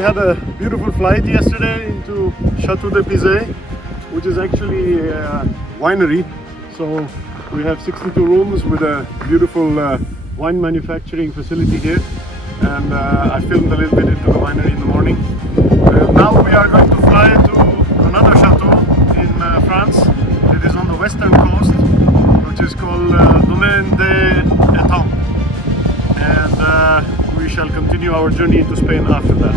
we had a beautiful flight yesterday into Chateau de Pizay, which is actually a winery. So we have 62 rooms with a beautiful wine manufacturing facility here. And I filmed a little bit into the winery in the morning. Now we are going to fly to another chateau in France. It is on the western coast, which is called Domaine des Etangs. And we shall continue our journey into Spain after that.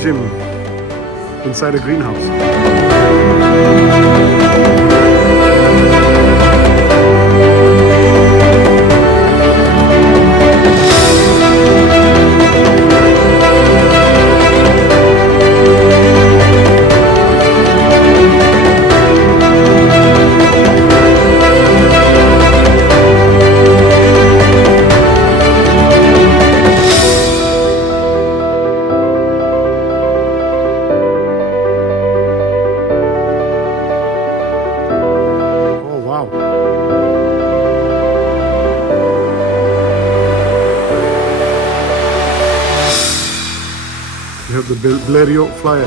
Gym inside a greenhouse. You have the Balearic flyer.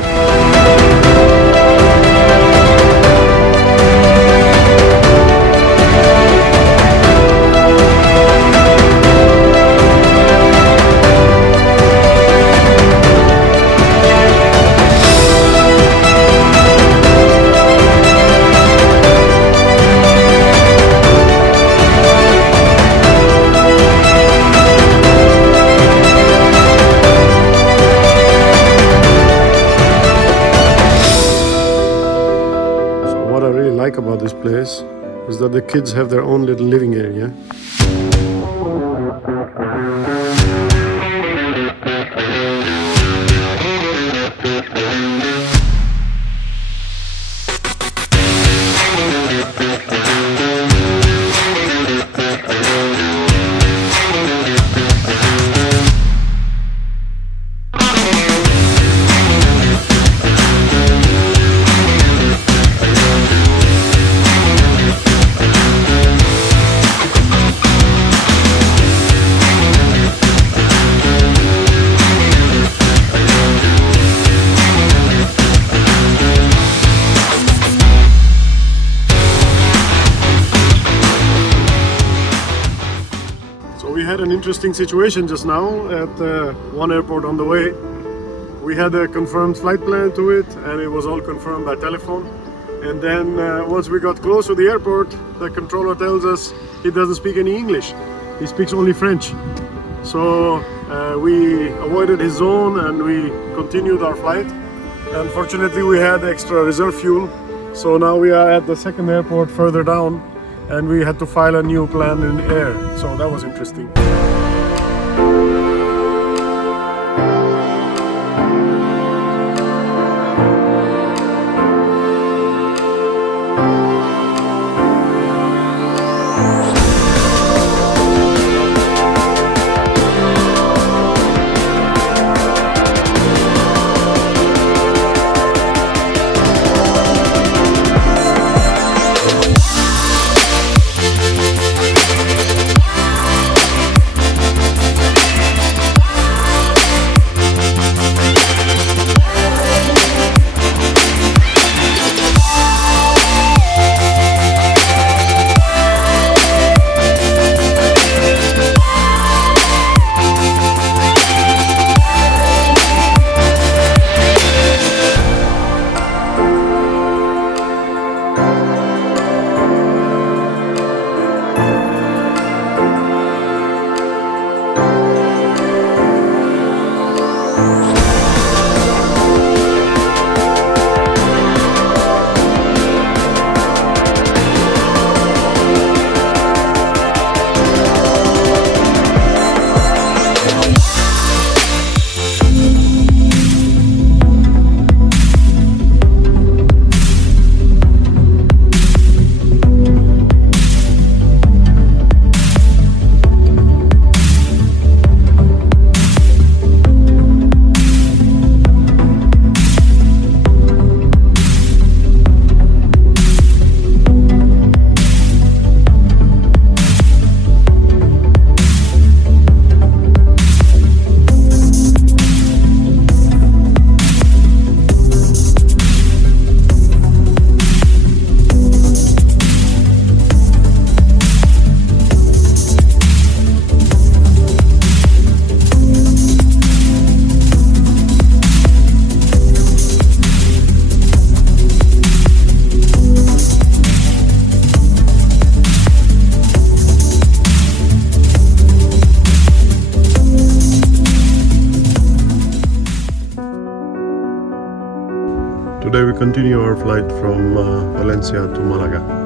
About this place is that the kids have their own little living area. We had an interesting situation just now at one airport on the way. We had a confirmed flight plan to it and it was all confirmed by telephone. And then once we got close to the airport, the controller tells us he doesn't speak any English. He speaks only French. So we avoided his zone and we continued our flight. Unfortunately, we had extra reserve fuel. So now we are at the second airport further down. And we had to file a new plan in air, so that was interesting. Today we continue our flight from Valencia to Malaga.